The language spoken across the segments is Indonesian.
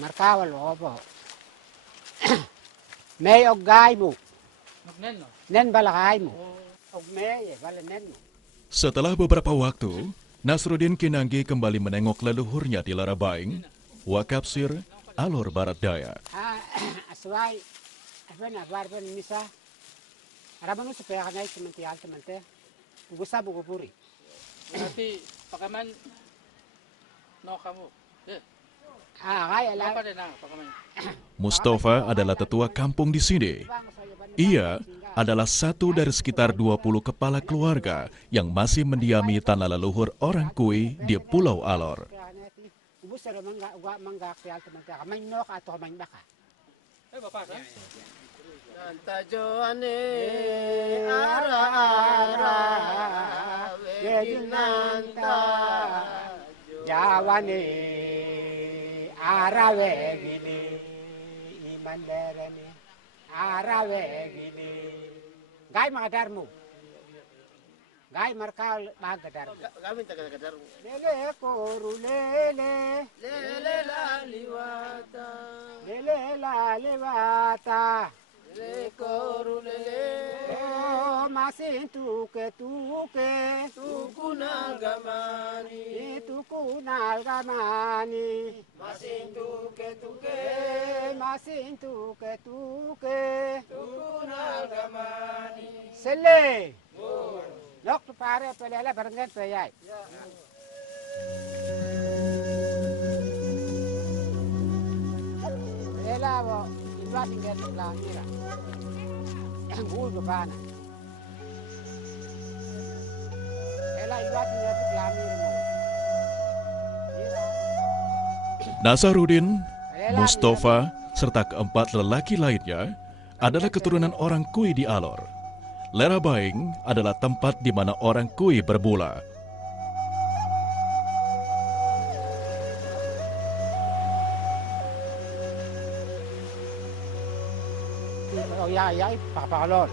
Markawal opo. May og gay mo. Nen balakay mo. Og may bala nen mo. Setelah beberapa waktu, Nasruddin Kinanggi kembali menengok leluhurnya di Larabaing, Wakapsir, Alor Barat Daya. Asway, na barban misa. Araban sa pera kanay sementiyal temente. Gusta buku puri. Berarti pakaman no kamu. Kaya Mustafa adalah tetua kampung di sini. Ia adalah satu dari sekitar 20 kepala keluarga yang masih mendiami tanah leluhur orang Kui di Pulau Alor. Arawe gini imandarani arawe gini gay magadarmu gay markal magadarmu Kami taga kadarmu lele koru lele lele la liwata lele la lewata lele koru lele oh masin tuke tukuna gamani tukuna gamani masin tuke masin tuke tukuna gamani sele lok tu pare pelela barengan peyai pelela wo indra tinggal sebelah kira bul bapana pelela indra tinggal sebelah kira Nasruddin, Mustafa, serta keempat lelaki lainnya adalah keturunan orang Kui di Alor. Lerabaing adalah tempat di mana orang Kui bermula. Oh ya, pakalon.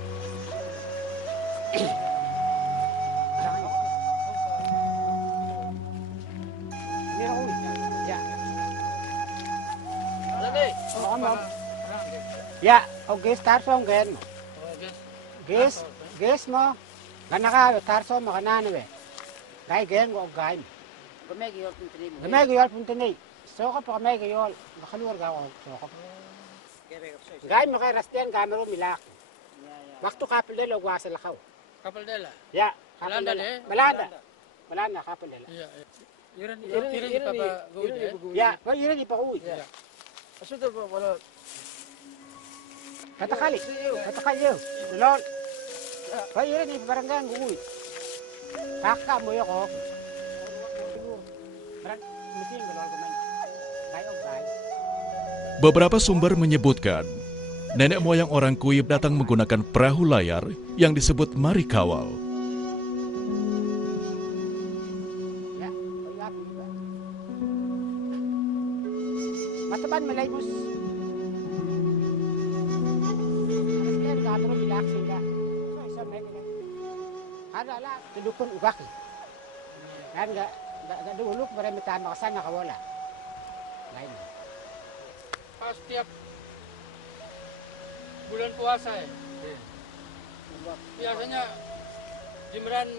Ya, oke, tarso gen. Ges mo. Ganaka tarso mo kanana we. Gay gen go gay. Gamay yol puntini. So ko pa gamay yol. Makaluwar ga ako. So ko. Gay mo kay rastian gamero milak. Waktu kapel dela wasa lakaw. Kapal dela. Ya, Malanda de. Malanda kapel dela. Iya. Iran di papa gawin. Ya, wa iran di pa uwi. asuda ba wala Katakali. Lol. Wa iran di baranggang uwi. Kakak mo yo ko. Beberapa sumber menyebutkan nenek moyang orang Kui datang menggunakan perahu layar yang disebut marikawal. Mataban malaybus. Alaskan gatro bilak sila. So isa may ganyan. Ada la tudukon ugaki. Kan enggak dulu marami tama kasi nakawala. Lain. Pas tiap bulan puasa ya. Biasanya Jimran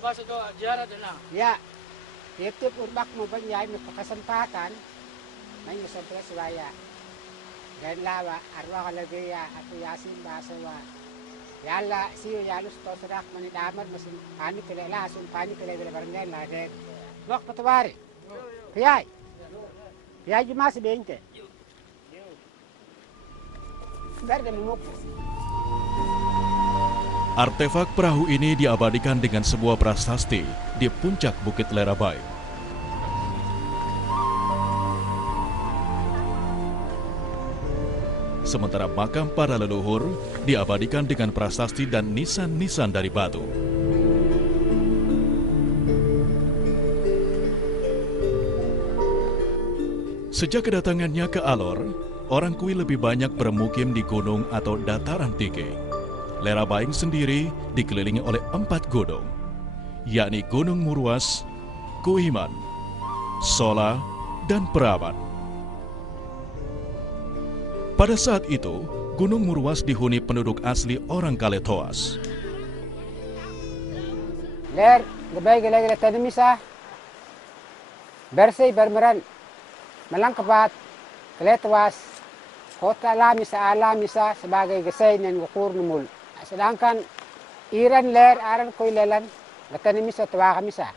pas itu ziarah na. Ya. Tiap urbak mo ba niya may pakasempatan. May siyempre suwaya. Dan lawa arwa kalagaya at yasin basawa. Yala siyo yalus to sadak manidamad masin panik kilala sun panik kilala barangay ladet. Wak patawari. Piyay. Piyay jumas 20. Verde mengupas. Artefak perahu ini diabadikan dengan sebuah prasasti di puncak Bukit Lerabaing. Sementara makam para leluhur diabadikan dengan prasasti dan nisan-nisan dari batu. Sejak kedatangannya ke Alor, orang Kui lebih banyak bermukim di gunung atau dataran tinggi. Lerabaing sendiri dikelilingi oleh 4 gunung, yakni Gunung Murwas, Kuiman, Sola, dan Perawan. Pada saat itu, Gunung Murwas dihuni penduduk asli orang Kaletoas. Ler, gabay gila tanimisa. Bersih bermeran. Melangkapat, Kaletoas, kota alamisa sebagai gesay ng gukur numul. Sedangkan Iran ler aran koy lelan, gatanimisa tawa kamisa.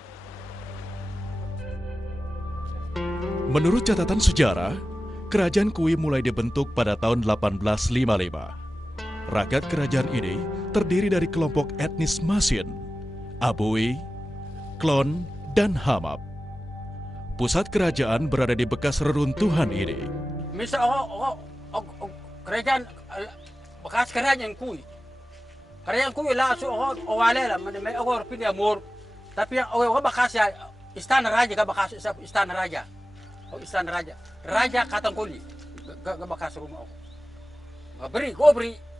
Menurut catatan sejarah, Kerajaan Kui mulai dibentuk pada tahun 1855. Rakyat kerajaan ini terdiri dari kelompok etnis Masin, Abui, Klon, dan Hamap. Pusat kerajaan berada di bekas reruntuhan ini. Misa ako kerajaan bekas kerajaan Kui. Kerajaan Kui laso ako owalela may ako pili amor. Tapi yang ako bekas ya istana raja ka bekas istana raja. Oh istana raja. Raja katang kuli. Gak bekas rumah ako.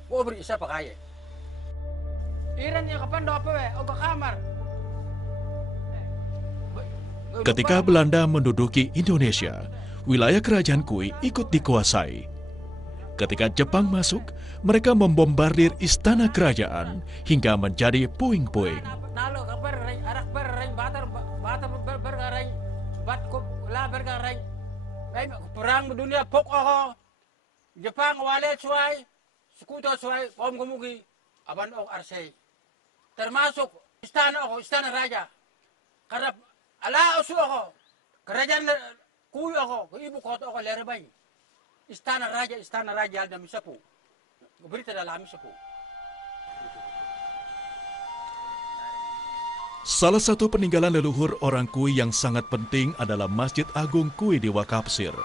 Gobri isa pakai. Iran yang kapan do apa we? O kamar. Ketika Belanda menduduki Indonesia, wilayah kerajaan Kui ikut dikuasai. Ketika Jepang masuk, mereka membombardir istana kerajaan hingga menjadi puing-puing. Perang dunia pok ako. Jepang wale suai, sekutu suai, kom gumugi, aban ok arsay. Termasuk istana raja. Karena ala usu ako, kerajaan Kui ako, ibu kota ako Lerebay. Istana raja ada misapu. Berita dalam misapu. Salah satu peninggalan leluhur orang Kui yang sangat penting adalah Masjid Agung Kui di Wakapsir.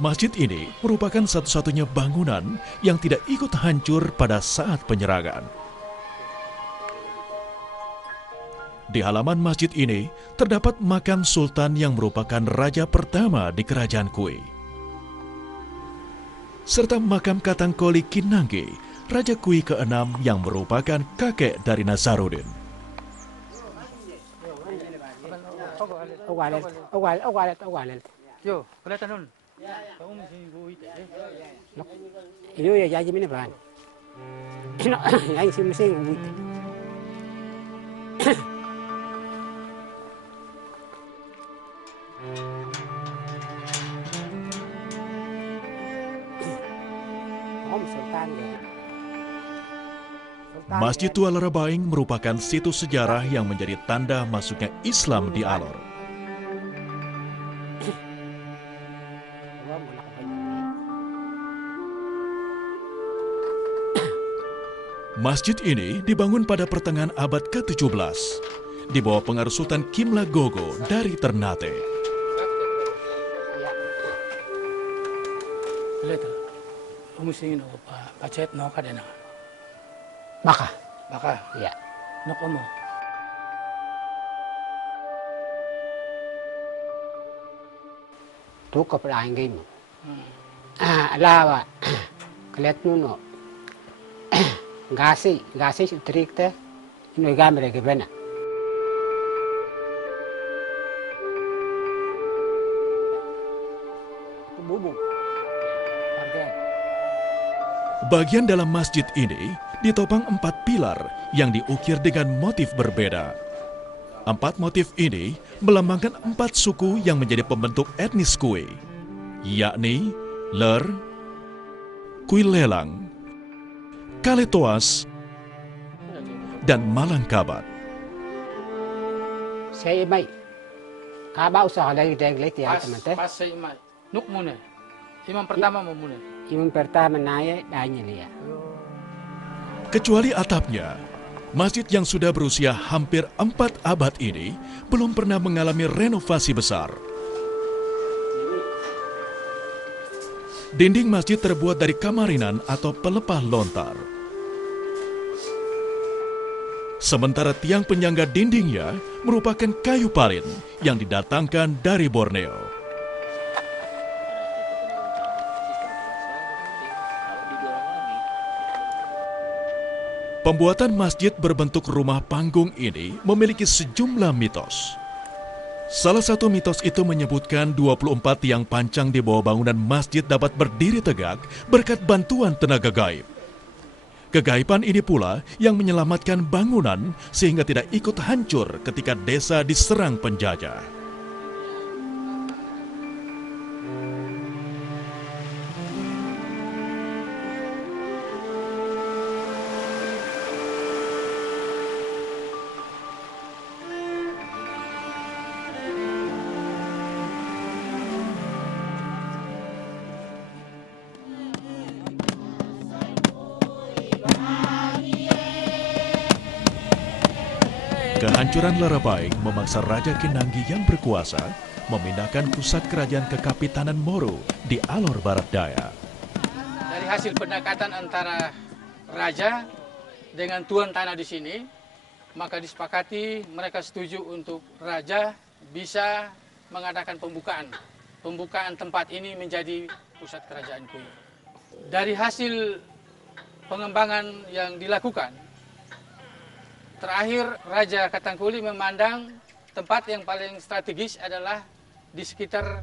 Masjid ini merupakan satu-satunya bangunan yang tidak ikut hancur pada saat penyerangan. Di halaman masjid ini terdapat makam sultan yang merupakan raja pertama di kerajaan Kui, serta makam Katangkoli Kinanggi, Raja Kui ke-6 yang merupakan kakek dari Nazaruddin. Owalet. Yo, kelihatan nun. Iyo ya jaji mina ban. Yang sing wit. Masjid Tua Larabaing merupakan situs sejarah yang menjadi tanda masuknya Islam di Alor. Masjid ini dibangun pada pertengahan abad ke-17 di bawah pengaruh Sultan Kimla Gogo dari Ternate. Lihat, umusingin ako pa. Pachet no ka din. Baka. Iya. Nako mo. Tuka pala ang game mo. Alawa. Kalet nuno. Gasi si trikte. Ino gamere ke bena. Bubung. Bagian dalam masjid ini ditopang 4 pilar yang diukir dengan motif berbeda. 4 motif ini melambangkan 4 suku yang menjadi pembentuk etnis Kui, yakni Ler, Kui Lelang, Kaletoas, dan Malangkabat. Saya imay. Kaba usaha lagi deglet ya teman-teman. Pas sa imay. Nuk muna. Imam pertama mo muna. Yung pertama naya danya liya. Kecuali atapnya, masjid yang sudah berusia hampir 4 abad ini belum pernah mengalami renovasi besar. Dinding masjid terbuat dari kamarinan atau pelepah lontar. Sementara tiang penyangga dindingnya merupakan kayu palin yang didatangkan dari Borneo. Pembuatan masjid berbentuk rumah panggung ini memiliki sejumlah mitos. Salah satu mitos itu menyebutkan 24 tiang pancang di bawah bangunan masjid dapat berdiri tegak berkat bantuan tenaga gaib. Kegaiban ini pula yang menyelamatkan bangunan sehingga tidak ikut hancur ketika desa diserang penjajah. Kehancuran Lara Baik memaksa Raja Kinanggi yang berkuasa memindahkan pusat kerajaan ke Kapitanan Moro di Alor Barat Daya. Dari hasil pendekatan antara raja dengan tuan tanah di sini, maka disepakati mereka setuju untuk raja bisa mengadakan pembukaan tempat ini menjadi pusat kerajaan Kui. Dari hasil pengembangan yang dilakukan, terakhir Raja Katangkuli memandang tempat yang paling strategis adalah di sekitar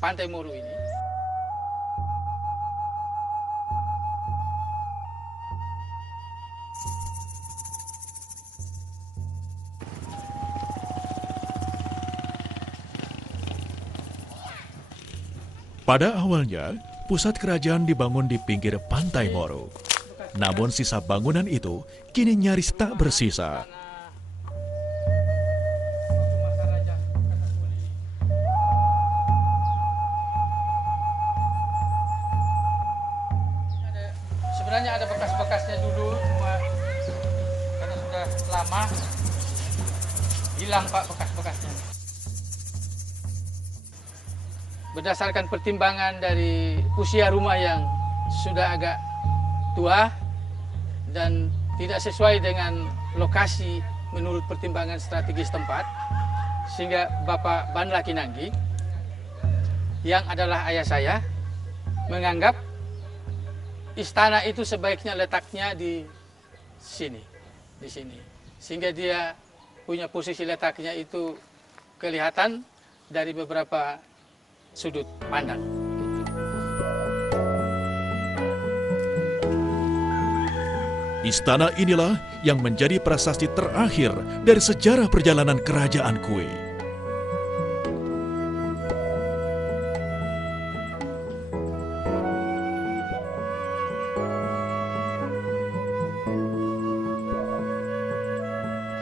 Pantai Moro ini. Pada awalnya, pusat kerajaan dibangun di pinggir Pantai Moro. Namun sisa bangunan itu kini nyaris tak bersisa. Sebenarnya ada bekas-bekasnya dulu, cuma karena sudah lama hilang Pak bekas-bekasnya. Berdasarkan pertimbangan dari usia rumah yang sudah agak tua dan tidak sesuai dengan lokasi menurut pertimbangan strategis tempat, sehingga Bapak Banla Kinanggi yang adalah ayah saya menganggap istana itu sebaiknya letaknya di sini, sehingga dia punya posisi letaknya itu kelihatan dari beberapa sudut pandang. Istana inilah yang menjadi prasasti terakhir dari sejarah perjalanan kerajaan Kui.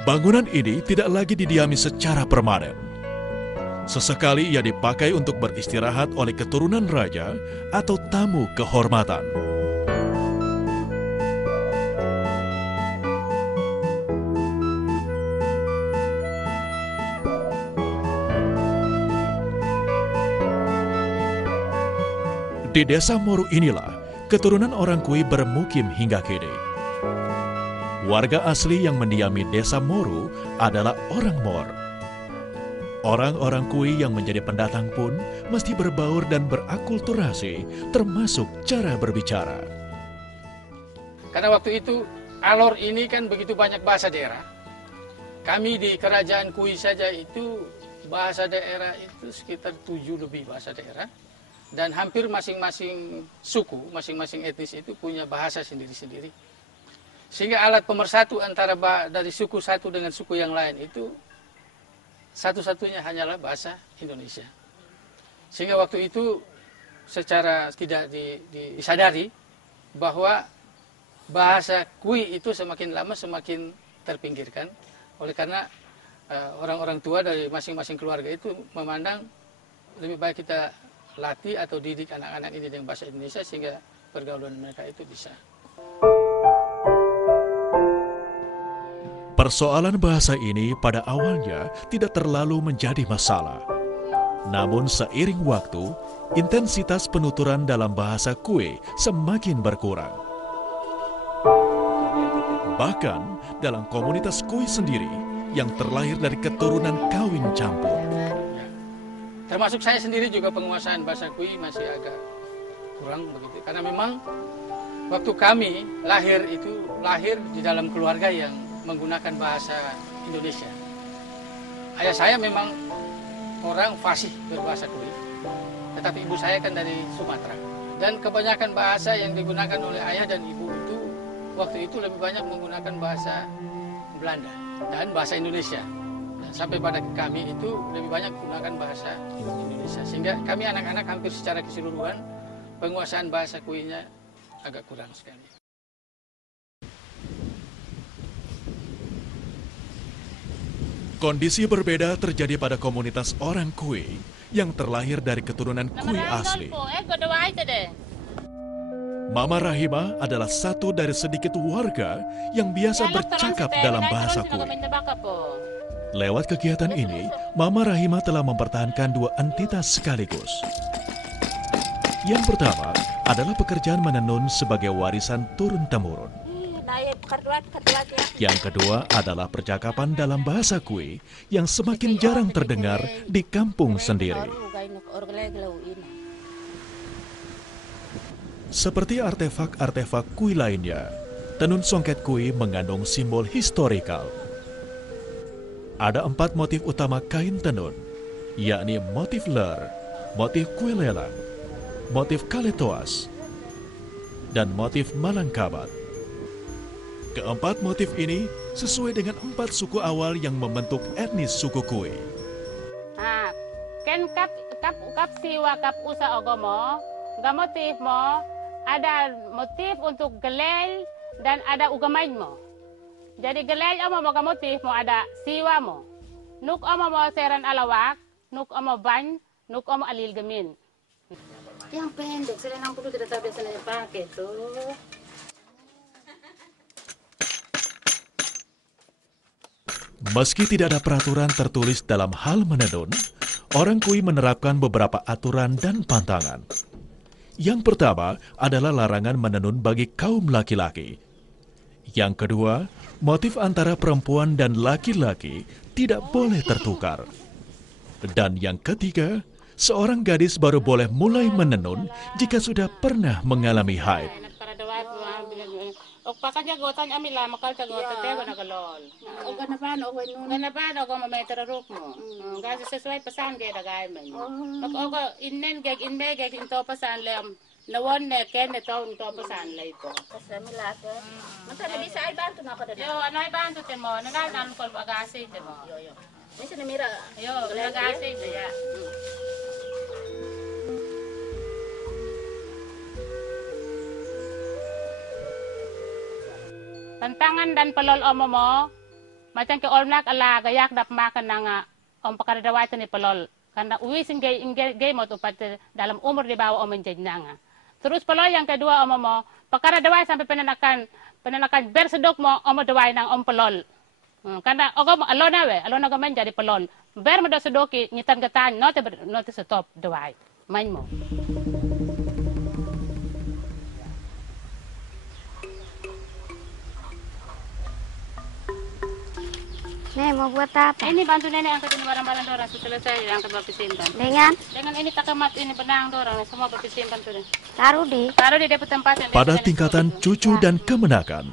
Bangunan ini tidak lagi didiami secara permanen. Sesekali ia dipakai untuk beristirahat oleh keturunan raja atau tamu kehormatan. Di desa Moro inilah keturunan orang Kui bermukim hingga kini. Warga asli yang mendiami desa Moro adalah orang Mor. Orang-orang Kui yang menjadi pendatang pun mesti berbaur dan berakulturasi, termasuk cara berbicara. Karena waktu itu Alor ini kan begitu banyak bahasa daerah. Kami di kerajaan Kui saja itu bahasa daerah itu sekitar 7 lebih bahasa daerah. Dan hampir masing-masing suku, masing-masing etnis itu punya bahasa sendiri-sendiri. Sehingga alat pemersatu antara dari suku satu dengan suku yang lain itu satu-satunya hanyalah bahasa Indonesia. Sehingga waktu itu secara tidak disadari bahwa bahasa Kui itu semakin lama semakin terpinggirkan. Oleh karena orang-orang tua dari masing-masing keluarga itu memandang lebih baik kita latih atau didik anak-anak ini dengan bahasa Indonesia sehingga pergaulan mereka itu bisa. Persoalan bahasa ini pada awalnya tidak terlalu menjadi masalah. Namun seiring waktu, intensitas penuturan dalam bahasa Kui semakin berkurang. Bahkan dalam komunitas Kui sendiri yang terlahir dari keturunan kawin campur. Termasuk saya sendiri juga penguasaan bahasa Kui masih agak kurang begitu. Karena memang Waktu kami lahir itu lahir di dalam keluarga yang menggunakan bahasa Indonesia. Ayah saya memang orang fasih berbahasa Kui, tetapi ibu saya kan dari Sumatera. Dan kebanyakan bahasa yang digunakan oleh ayah dan ibu itu waktu itu lebih banyak menggunakan bahasa Belanda dan bahasa Indonesia. Dan sampai pada kami itu lebih banyak menggunakan bahasa Indonesia. Sehingga kami anak-anak hampir secara keseluruhan penguasaan bahasa Kui-nya agak kurang sekali. Kondisi berbeda terjadi pada komunitas orang Kui yang terlahir dari keturunan Kui asli. Mama Rahima adalah satu dari sedikit warga yang biasa bercakap dalam bahasa Kui. Lewat kegiatan ini, Mama Rahima telah mempertahankan dua entitas sekaligus. Yang pertama adalah pekerjaan menenun sebagai warisan turun-temurun. Yang kedua adalah percakapan dalam bahasa Kui yang semakin jarang terdengar di kampung sendiri. Seperti artefak-artefak Kui lainnya, tenun songket Kui mengandung simbol historikal. Ada 4 motif utama kain tenun, yakni motif ler, motif kuilela, motif kaletoas, dan motif malangkabat. Keempat motif ini sesuai dengan 4 suku awal yang membentuk etnis suku Kui. Ken kap siwa kap usa ogomo, gak motif mo, ada motif untuk gelel dan ada ugamain mo. Jadi gelel omo mo gak motif mo ada siwa mo. Nuk omo mo seran alawak, nuk omo ban, nuk omo alil gamin. Yang pendek, sila nang kudu tidak biasa na dipakai tuh. Meski tidak ada peraturan tertulis dalam hal menenun, orang Kui menerapkan beberapa aturan dan pantangan. Yang pertama adalah larangan menenun bagi kaum laki-laki. Yang kedua, motif antara perempuan dan laki-laki tidak boleh tertukar. Dan yang ketiga, seorang gadis baru boleh mulai menenun jika sudah pernah mengalami haid. Og pakanya gotan ami la makal ta gotan te gona galol. Og ganapan og nun. Ganapan og mo meter ruk mo. Kasi sesuai pesan ge dagay men. Og innen ge inne ge into pesan lem. Nawon ne ken ne to pesan lay to. Kasami la ko. Mata na bisa ay bantu na ko dada. Yo anay bantu te mo. Nagal kol agasi te mo. Yo. Misa na mira. Yo, agasi te ya. Tantangan dan pelol omo mo, macam ke olnak ala gayak dap makan nanga om pakaradawai ni pelol. Karena uwi singgay mo tu pat dalam umur di bawah om menjadi nanga. Terus pelol yang kedua omo mo, pakaradawai sampai penanakan bersedok mo omo dawai nang om pelol. Karena ogom alona go menjadi pelol. Ber mo do sedoki nyitan getan note stop dawai. Main mo. Nih, mau buat apa? Ini bantu nenek angkat ini barang-barang dorang selesai angkat bawa simpan. Dengan ini takamat ini benang dorang semua bawa simpan sudah. Taruh di depan tempat yang Pada tingkatan cucu dan kemenakan,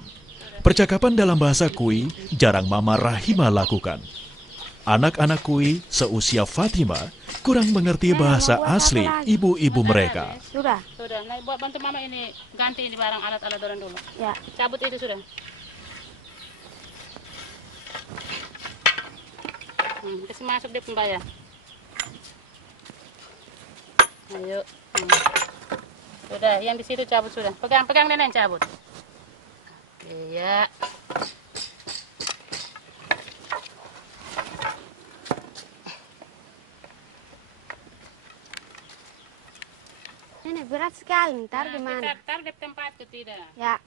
percakapan dalam bahasa Kui jarang Mama Rahima lakukan. Anak-anak Kui seusia Fatima kurang mengerti bahasa asli ibu-ibu mereka. Sudah. Nah, buat bantu Mama ini ganti ini barang alat-alat dorang dulu. Ya. Cabut itu sudah. Kasih masuk dia pembayar. Ayo. Sudah, yang di situ cabut sudah. Pegang nenek cabut. Iya. Nenek berat sekali, ntar gimana? Taruh di tempat itu tidak. Ya.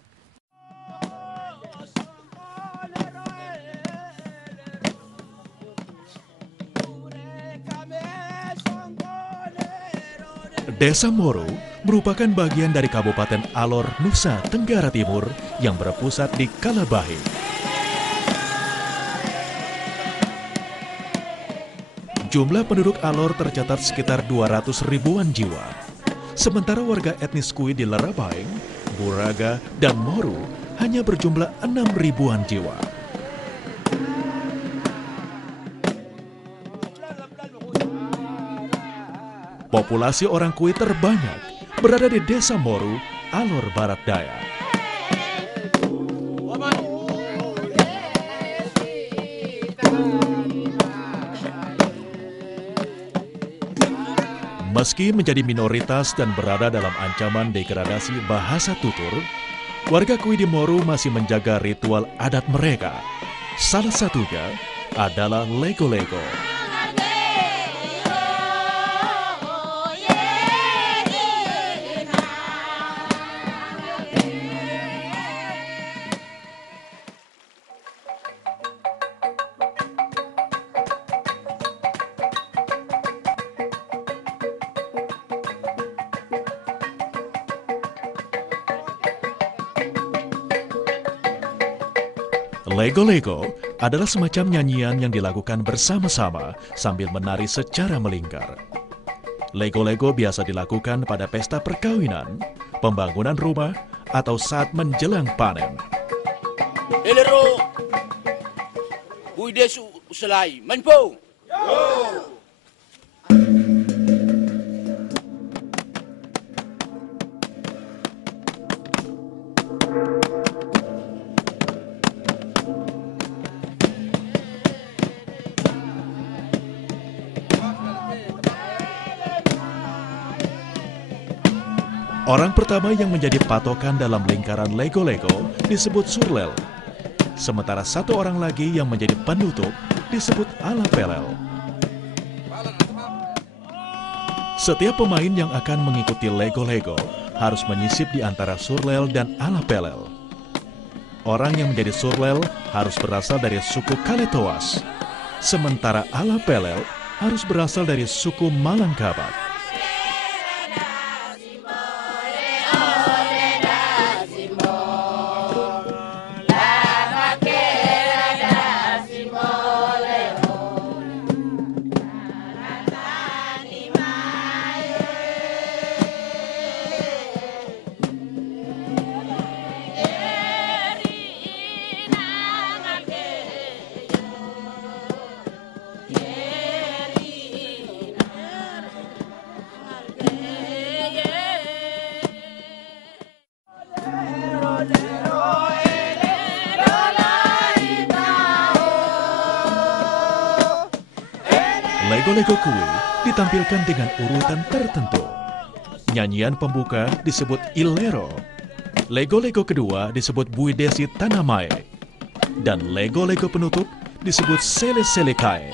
Desa Moro merupakan bagian dari Kabupaten Alor, Nusa Tenggara Timur yang berpusat di Kalabahi. Jumlah penduduk Alor tercatat sekitar 200 ribuan jiwa. Sementara warga etnis Kui di Lerabaeng Buraga, dan Moru hanya berjumlah 6.000-an jiwa. Populasi orang Kui terbanyak berada di Desa Moru, Alor Barat Daya. Meski menjadi minoritas dan berada dalam ancaman degradasi bahasa tutur, warga Kui di Moru masih menjaga ritual adat mereka. Salah satunya adalah lego-lego. Lego-lego adalah semacam nyanyian yang dilakukan bersama-sama sambil menari secara melingkar. Lego-lego biasa dilakukan pada pesta perkawinan, pembangunan rumah, atau saat menjelang panen. Elero, Buidesu Selai, Manpo. Orang pertama yang menjadi patokan dalam lingkaran lego-lego disebut surlel. Sementara satu orang lagi yang menjadi penutup disebut alapelel. Setiap pemain yang akan mengikuti lego-lego harus menyisip di antara surlel dan alapelel. Orang yang menjadi surlel harus berasal dari suku Kaletoas, sementara alapelel harus berasal dari suku Malangkabat. Lego-lego Kui ditampilkan dengan urutan tertentu. Nyanyian pembuka disebut Ilero, Lego-lego kedua disebut Buidesi Tanamae, dan Lego-lego penutup disebut Sele-Selekae.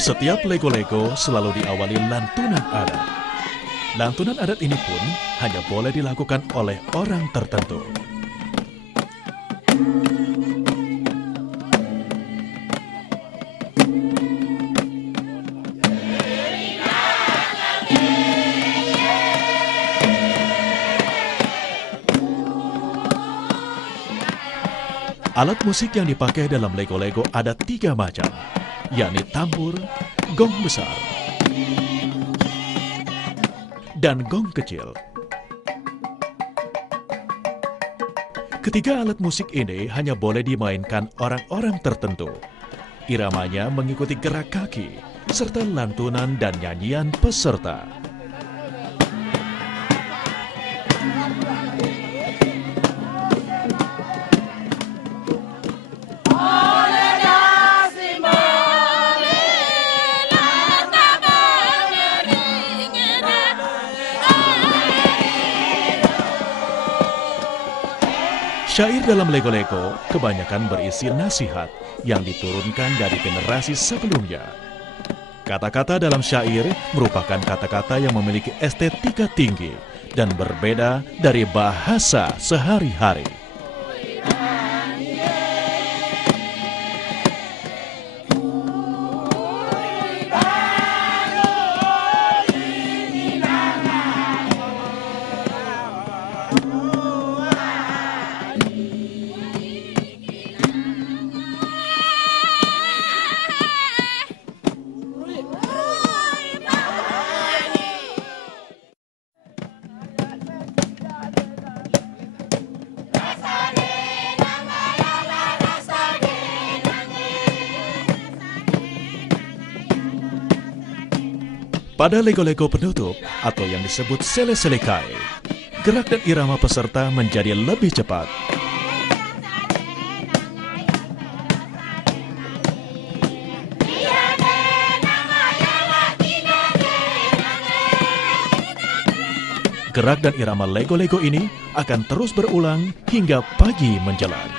Setiap Lego-lego selalu diawali lantunan adat. Lantunan adat ini pun hanya boleh dilakukan oleh orang tertentu. Alat musik yang dipakai dalam Lego-lego ada 3 macam, yakni tambur, gong besar, dan gong kecil. Ketiga alat musik ini hanya boleh dimainkan orang-orang tertentu. Iramanya mengikuti gerak kaki, serta lantunan dan nyanyian peserta. Syair dalam Lego-lego kebanyakan berisi nasihat yang diturunkan dari generasi sebelumnya. Kata-kata dalam syair merupakan kata-kata yang memiliki estetika tinggi dan berbeda dari bahasa sehari-hari. Pada lego-lego penutup atau yang disebut sele-selekai, gerak dan irama peserta menjadi lebih cepat. Gerak dan irama lego-lego ini akan terus berulang hingga pagi menjelang.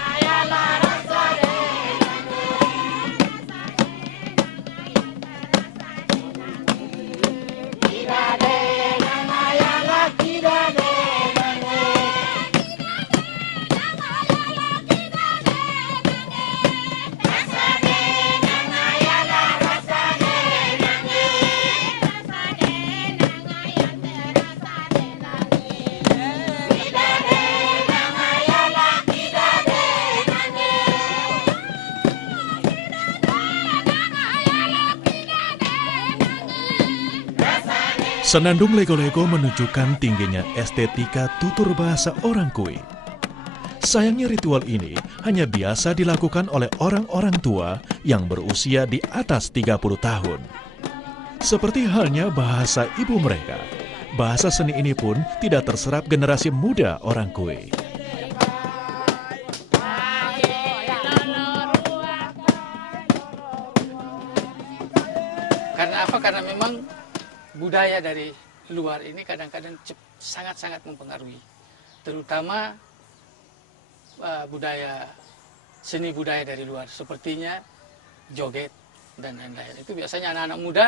Senandung lego-lego menunjukkan tingginya estetika tutur bahasa orang Kui. Sayangnya ritual ini hanya biasa dilakukan oleh orang-orang tua yang berusia di atas 30 tahun. Seperti halnya bahasa ibu mereka, bahasa seni ini pun tidak terserap generasi muda orang Kui. Karena apa? Karena memang budaya dari luar ini kadang-kadang sangat-sangat mempengaruhi, terutama seni budaya dari luar, sepertinya joget dan lain-lain. Itu biasanya anak-anak muda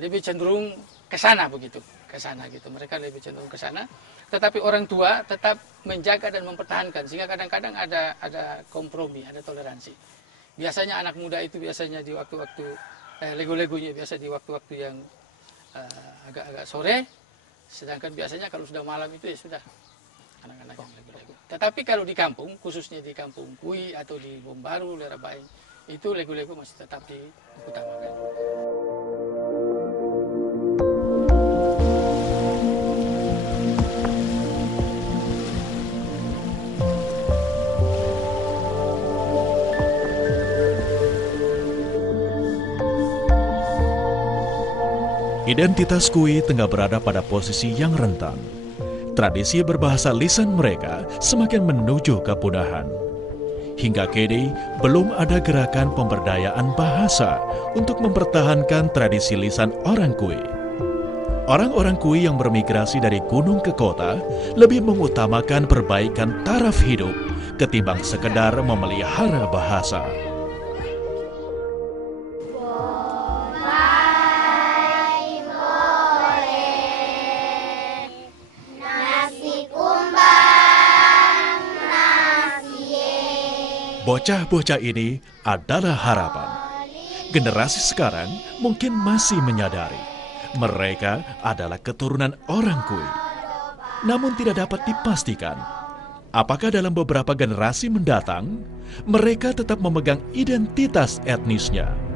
lebih cenderung ke sana begitu, ke sana gitu. Mereka lebih cenderung ke sana, tetapi orang tua tetap menjaga dan mempertahankan, sehingga kadang-kadang ada kompromi, ada toleransi. Biasanya anak muda itu biasanya di waktu-waktu lego-legonya biasa di waktu-waktu yang agak-agak sore, sedangkan biasanya kalau sudah malam itu ya sudah anak-anak yang lego-lego. Tetapi kalau di kampung, khususnya di kampung Kui atau di Bombaru, Lerabai, itu lego-lego masih tetap diutamakan. Identitas Kui tengah berada pada posisi yang rentan. Tradisi berbahasa lisan mereka semakin menuju kepunahan. Hingga kini, belum ada gerakan pemberdayaan bahasa untuk mempertahankan tradisi lisan orang Kui. Orang-orang Kui yang bermigrasi dari gunung ke kota lebih mengutamakan perbaikan taraf hidup ketimbang sekedar memelihara bahasa. Bocah-bocah ini adalah harapan. Generasi sekarang mungkin masih menyadari mereka adalah keturunan orang Kui. Namun tidak dapat dipastikan apakah dalam beberapa generasi mendatang mereka tetap memegang identitas etnisnya.